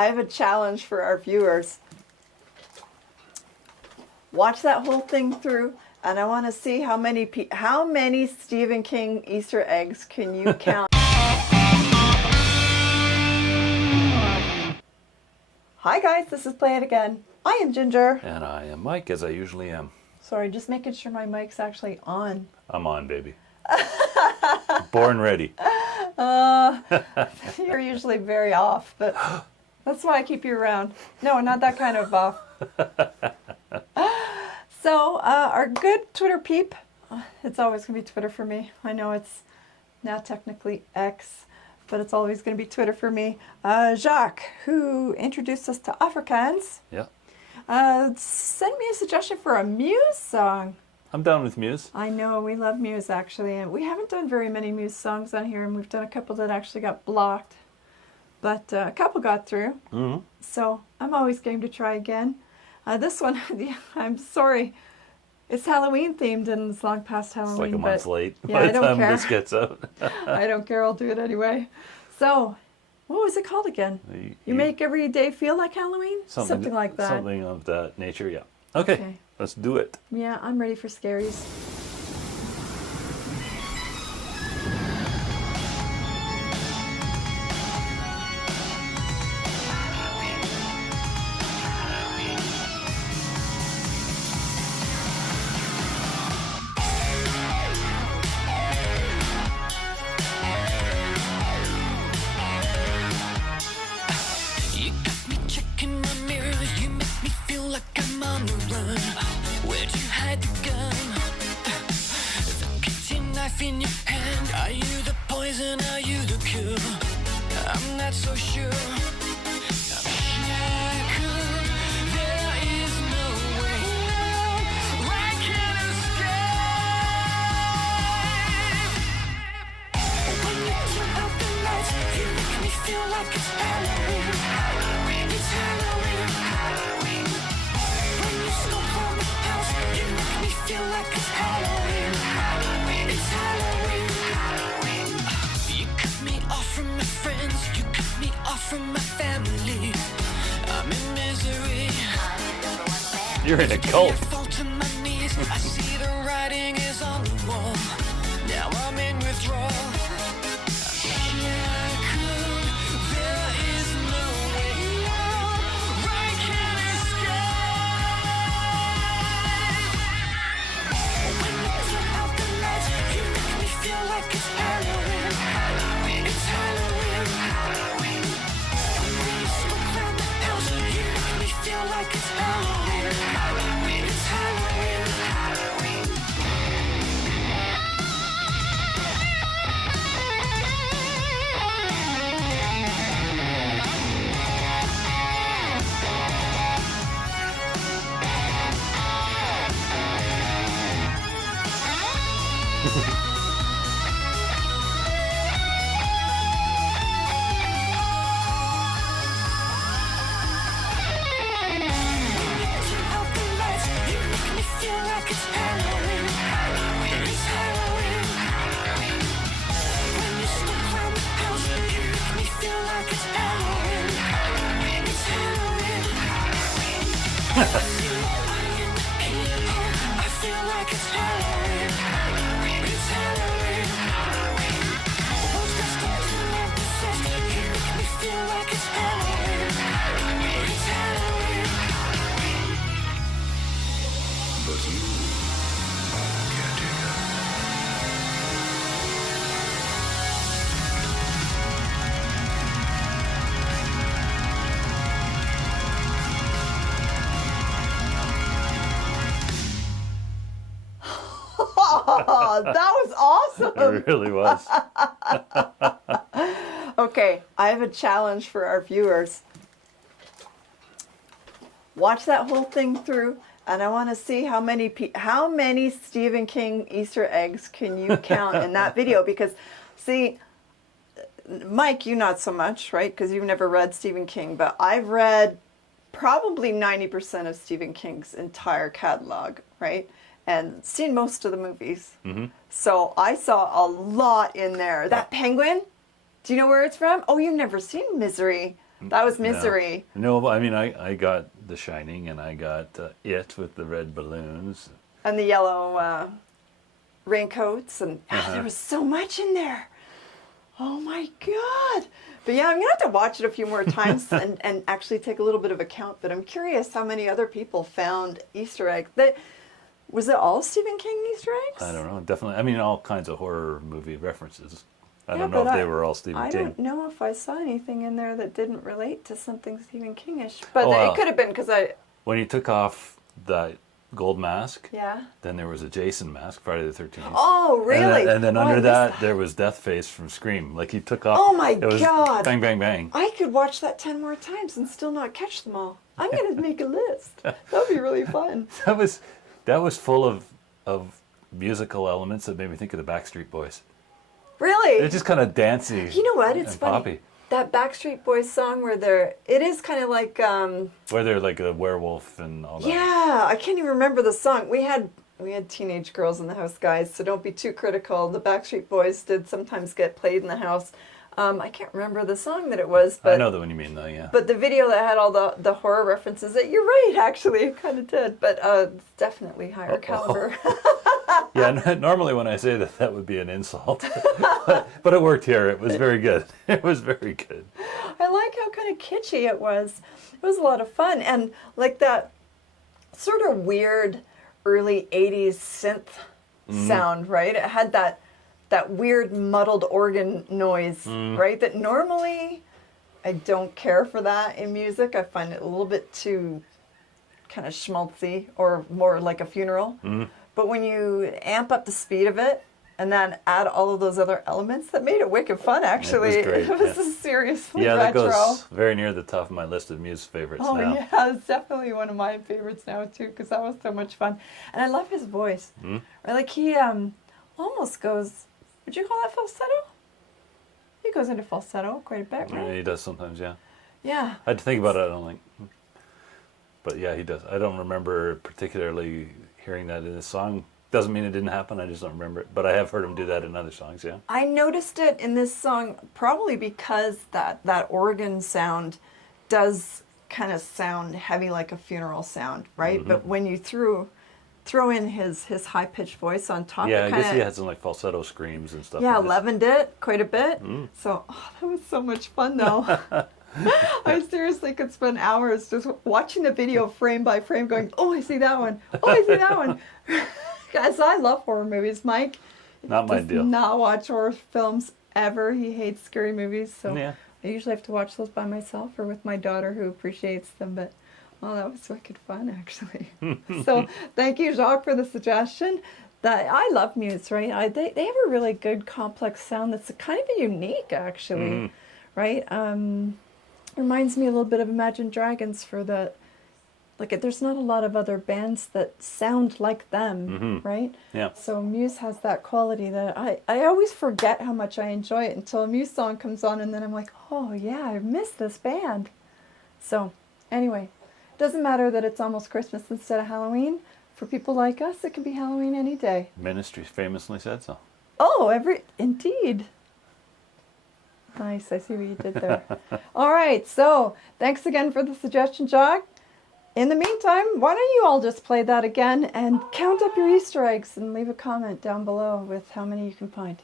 I have a challenge for our viewers. Watch that whole thing through, and I want to see how many Stephen King Easter eggs can you count. Hi guys, this is Play It Again. I am Ginger. And I am Mike, as I usually am. Sorry, just making sure my mic's actually on. I'm on, baby. Born ready. You're usually very off, but that's why I keep you around. No, not that kind of off. So, our good Twitter peep, it's always going to be Twitter for me. I know it's now technically X, but it's always going to be Twitter for me. Jacques, who introduced us to Afrikaans, sent me a suggestion for a Muse song. I'm down with Muse. I know, we love Muse actually, and we haven't done very many Muse songs on here, and we've done a couple that actually got blocked, but a couple got through, so I'm always game to try again. This one, I'm sorry, it's Halloween themed and it's long past Halloween. It's like a month late yeah, by the time this gets out. I don't care, I'll do it anyway. So, what was it called again? You make every day feel like Halloween? Something like that. Something of that nature, yeah. Okay, let's do it. Yeah, I'm ready for scaries. In your hand, are you the poison, are you the cure? I'm not so sure. I'm shackled, there is no way out. I can't escape. When you turn out the lights, you make me feel like it's Halloween. Halloween, it's Halloween. Halloween. When you smoke on the house, you make me feel like it's Halloween. Halloween, it's Halloween. Halloween. You cut me off from my friends, you cut me off from my family. I'm in misery. You're in a cult. I fall to my knees. I see the writing is on the wall. Now I'm in withdrawal. Shackled, there is no way out. I can't escape. When you turn out the lights, you make me feel like it's Halloween. Halloween, it's Halloween. Halloween. When you smoke around the house, you make me feel like it's Halloween. Halloween, it's Halloween. Halloween. Turn out the lights, you make me feel like it's Halloween. Halloween, it's Halloween. Halloween. When you smoke around the house, you make me feel like it's Halloween. Halloween, it's Halloween. Halloween. I feel like it's Halloween. Halloween, it's Halloween. Halloween. What's dressed up to make me fast? You make me feel like it's Halloween. Halloween, it's Halloween. Halloween. But you can't take her. Oh, that was awesome. It really was. Okay, I have a challenge for our viewers. Watch that whole thing through, and I want to see how many Stephen King Easter eggs can you count in that video. Because, see, Mike, you not so much, right? Because you've never read Stephen King, but I've read probably 90% of Stephen King's entire catalog, right? And seen most of the movies. So I saw a lot in there. That penguin, do you know where it's from? Oh, you've never seen Misery. That was No. Misery. No, I mean, I got The Shining, and I got It with the red balloons. And the yellow raincoats, and there was so much in there. Oh my God. But yeah, I'm going to have to watch it a few more times and actually take a little bit of account. But I'm curious how many other people found Easter eggs. Was it all Stephen King Easter eggs? I don't know. Definitely. I mean, all kinds of horror movie references. I Yeah, don't know but if they were all Stephen I King. don't know if I saw anything in there that didn't relate to something Stephen Kingish. But Oh, wow. it could have been because When he took off that gold mask, yeah. then there was a Jason mask, Friday the 13th. Oh, really? And then Oh, I under missed that, there was Deathface from Scream. Like, he took off. Oh, my it was God. Bang, bang, bang. I could watch that 10 more times and still not catch them all. I'm going to make a list. That would be really fun. That was full of musical elements that made me think of the Backstreet Boys. Really? They're just kind of dancey. You know what? It's and funny. poppy. That Backstreet Boys song where it is kind of like, Where they're like a werewolf and all that. yeah, I can't even remember the song. We had teenage girls in the house, guys, so don't be too critical. The Backstreet Boys did sometimes get played in the house. I can't remember the song that it was, but I know the one you mean, though, yeah. But the video that had all the horror references, you're right, actually, it kind of did. But it's definitely higher caliber. Yeah, normally when I say that would be an insult. but it worked here. It was very good. It was very good. I like how kind of kitschy it was. It was a lot of fun. And like that sort of weird early 80s synth sound, right? It had that weird muddled organ noise, right? That normally I don't care for that in music. I find it a little bit too kind of schmaltzy or more like a funeral. But when you amp up the speed of it and then add all of those other elements, that made it wicked fun, actually. It was great, It was yeah. seriously Yeah, that retro. goes very near the top of my list of Muse favorites Oh, now. yeah, it's definitely one of my favorites now, too, because that was so much fun. And I love his voice. Right? Like, he almost goes, would you call that falsetto? He goes into falsetto quite a bit, Yeah, right? he does sometimes, yeah. Yeah. I had to think about it. I'm like, but yeah, he does. I don't remember particularly hearing that in this song. Doesn't mean it didn't happen. I just don't remember it. But I have heard him do that in other songs, yeah. I noticed it in this song probably because that organ sound does kind of sound heavy like a funeral sound, right? But when you throw in his high-pitched voice on top, Yeah, it I kinda, guess he had some like falsetto screams and stuff. yeah, in this. leavened it quite a bit. So that was so much fun, though. I seriously could spend hours just watching the video frame by frame going, oh, I see that one. Oh, I see that one. Guys, I love horror movies. Mike Not my does deal. not watch horror films ever. He hates scary movies. So Yeah. I usually have to watch those by myself or with my daughter who appreciates them. But, oh, that was wicked fun, actually. So thank you, Jacques, for the suggestion. That I love Muse, right? They have a really good complex sound that's kind of unique, actually, right? Reminds me a little bit of Imagine Dragons for the, like, there's not a lot of other bands that sound like them, right? Yeah. So Muse has that quality that I always forget how much I enjoy it until a Muse song comes on and then I'm like, oh yeah, I miss this band. So anyway, doesn't matter that it's almost Christmas instead of Halloween. For people like us, it can be Halloween any day. Ministry famously said so. Oh, indeed. Nice, I see what you did there. All right, so thanks again for the suggestion, Jacques. In the meantime, why don't you all just play that again and count up your Easter eggs and leave a comment down below with how many you can find.